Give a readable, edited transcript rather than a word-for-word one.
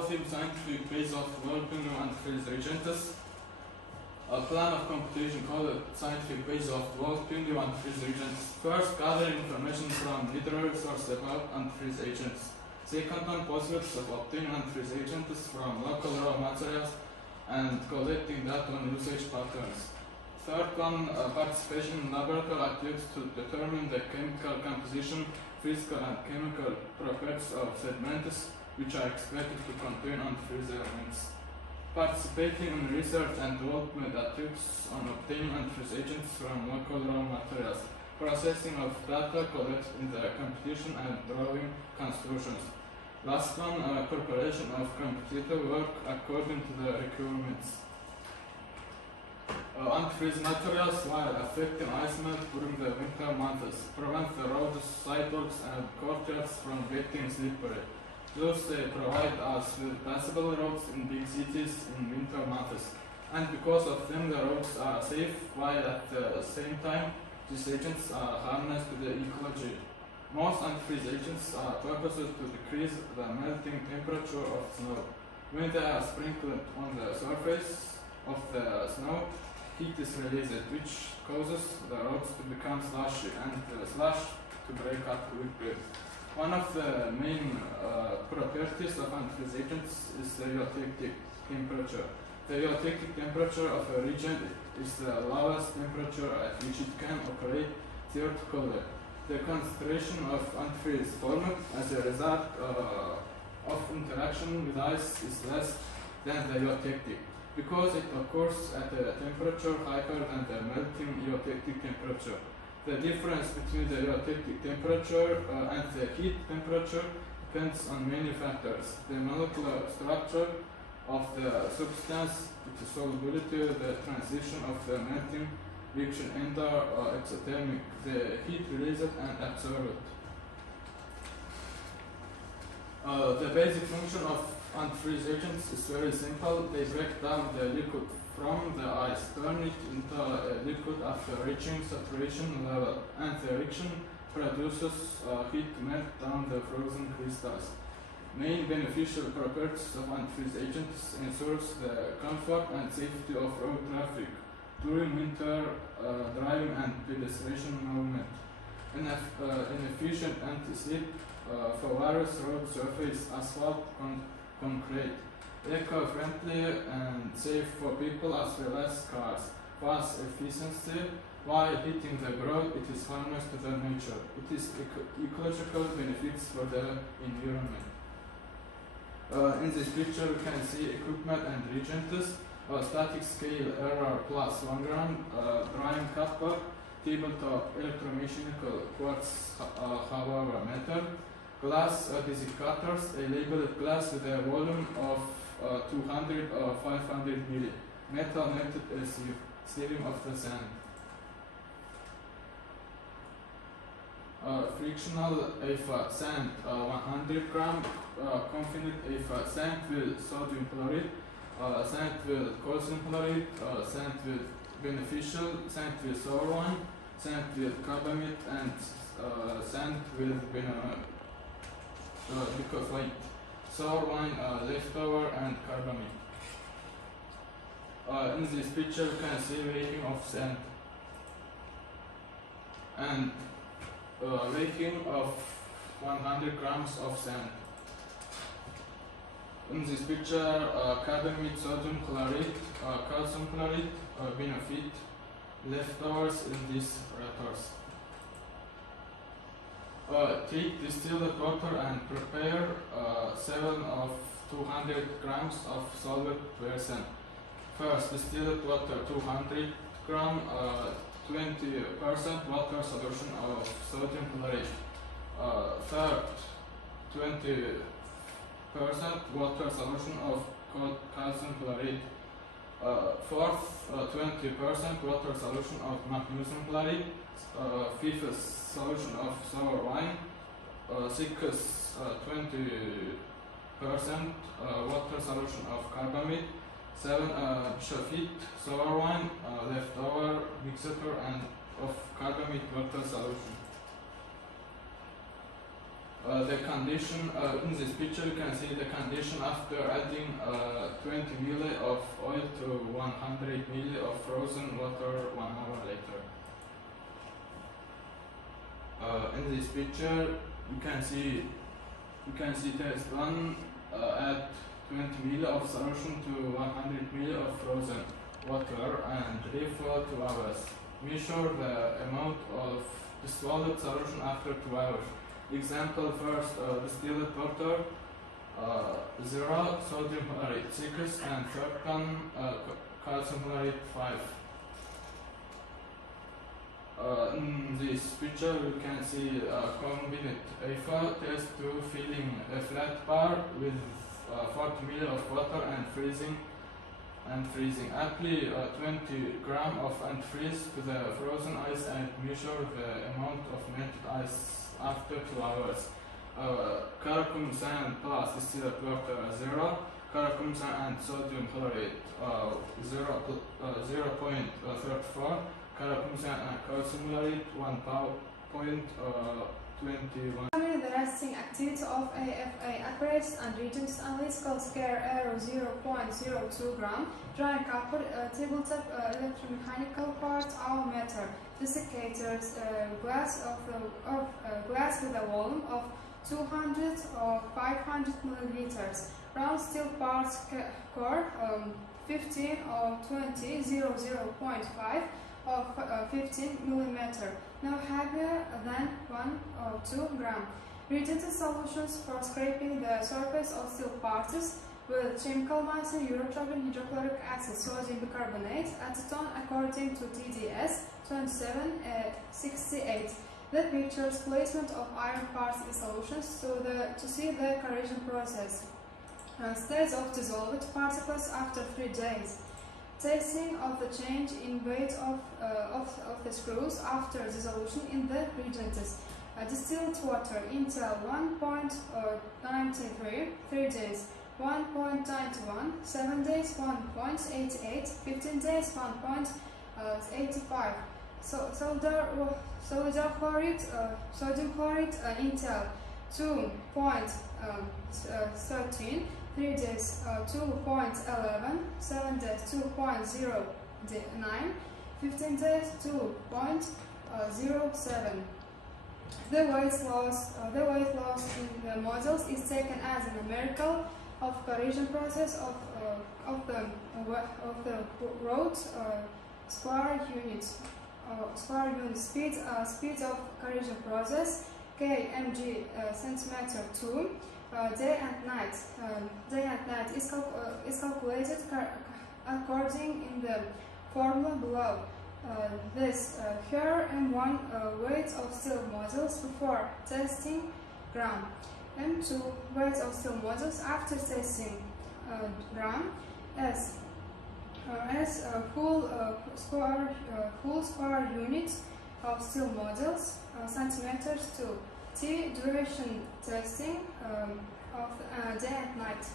healthy scientific base of developing antifreeze reagents. A plan of computation called scientific base of developing new antifreeze agents. First, gather information from literary sources about antifreeze agents. Second one, possibilities of obtaining antifreeze agents from local raw materials and collecting data on usage patterns. Third one, participation in laboratory activities to determine the chemical composition, physical and chemical properties of sediments which are expected to contain antifreeze elements. Participating in research and development activities on obtaining antifreeze agents from local raw materials. Processing of data collected in the competition and drawing conclusions. Last one, preparation of competitive work according to the requirements. Antifreeze materials while affecting ice melt during the winter months prevent the roads, sidewalks and courtyards from getting slippery. Thus they provide us with passable roads in big cities in winter months, and because of them the roads are safe, while at the same time these agents are harmless to the ecology. Most antifreeze agents are purposed to decrease the melting temperature of snow. When they are sprinkled on the surface of the snow, heat is released, which causes the roads to become slushy and the slush to break up quickly. One of the main properties of antifreeze agents is the eutectic temperature. The eutectic temperature of a region is the lowest temperature at which it can operate theoretically. The concentration of antifreeze formed as a result of interaction with ice is less than the eutectic, because it occurs at a temperature higher than the melting eutectic temperature. The difference between the eutectic temperature and the heat temperature depends on many factors: the molecular structure of the substance, its solubility, the transition of the melting reaction and exothermic, the heat released and absorbed. The basic function of antifreeze agents is very simple. They break down the liquid from the ice, turn it into a liquid after reaching saturation level, and the reaction produces heat to melt down the frozen crystals. Main beneficial properties of antifreeze agents ensures the comfort and safety of road traffic during winter driving and pedestrian movement. Inefficient anti-slip for various road surface, asphalt, concrete. Eco-friendly and safe for people as well as cars. Fast efficiency. While hitting the road, it is harmless to the nature. It is ecological benefits for the environment. In this picture, we can see equipment and reagents. Static scale error plus 1 gram, drying copper, tabletop electromechanical quartz however metal, glass adhesive cutters, a labeled glass with a volume of 200 or 500 milli, metal melted adhesive, sealing of the sand. Frictional AFA sand, 100 gram, confinite AFA sand with sodium chloride, sand with calcium chloride, sand with beneficial, sand with sour wine, sand with carbamide, and sand with liquefied. Sour wine, leftover, and carbamide. In this picture, you can see weighing of sand and weighing of 100 grams of sand. In this picture, carbamide, sodium chloride, calcium chloride, benefit, leftovers in these reactors. Treat distilled water and prepare 7 of 200 grams of solvent percent. First, distilled water 200 gram, 20% water solution of sodium chloride. Third, 20% water solution of calcium chloride. Fourth, 20% water solution of magnesium chloride. Fifth, solution of sour wine. Sixth, 20% water solution of carbamide. 7, Shafit, sour wine, leftover mixture and of carbamide water solution. The condition in this picture, you can see the condition after adding 20 ml of oil to 100 ml of frozen water 1 hour later. In this picture, you can see test 1 add 20 ml of solution to 100 ml of frozen water and leave for 2 hours. Measure the amount of distilled solution after 2 hours. Example first, distilled water 0, sodium chloride 6, and second calcium chloride 5. In this picture, you can see a combined IFA test to filling a flat bar with 40 ml of water and freezing. Apply 20 grams of antifreeze to the frozen ice and measure the amount of melted ice after 2 hours. Calcium sand plus distilled water 0, calcium sand and sodium chloride 0.34, calcium sand and calcium chloride 1.21. The resting activity of AFA apparatus and reagents analytical scale error 0.02 gram, dry copper, tabletop electromechanical parts, our method, desiccated glass glass with a volume of 200 or 500 milliliters, round steel parts core 15 or 20 0.5 or 15 millimeter, no heavier than 1 or 2 gram. Reagent solutions for scraping the surface of steel parts with chemical mixture, urotropin, hydrochloric acid, sodium bicarbonate, acetone according to TDS 2768. The pictures placement of iron parts in solutions to see the corrosion process. States of dissolved particles after 3 days. Testing of the change in weight of the screws after dissolution in the reagents. Distilled water Intel 1.93, 3 days, 1.91, 7 days, 1.88, 15 days, 1.85. Sodium chloride Intel 2.13, 3 days, 2.11, 7 days, 2.09, 15 days, 2.07. The weight loss in the models is taken as a numerical of corrosion process of the rod square unit speed of corrosion process kmg centimeter 2. Day and night is calculated according in the formula below. Here M1 weight of steel modules before testing gram, M2 weight of steel modules after testing gram, as full square unit of steel modules centimeters 2. T duration testing of day and night.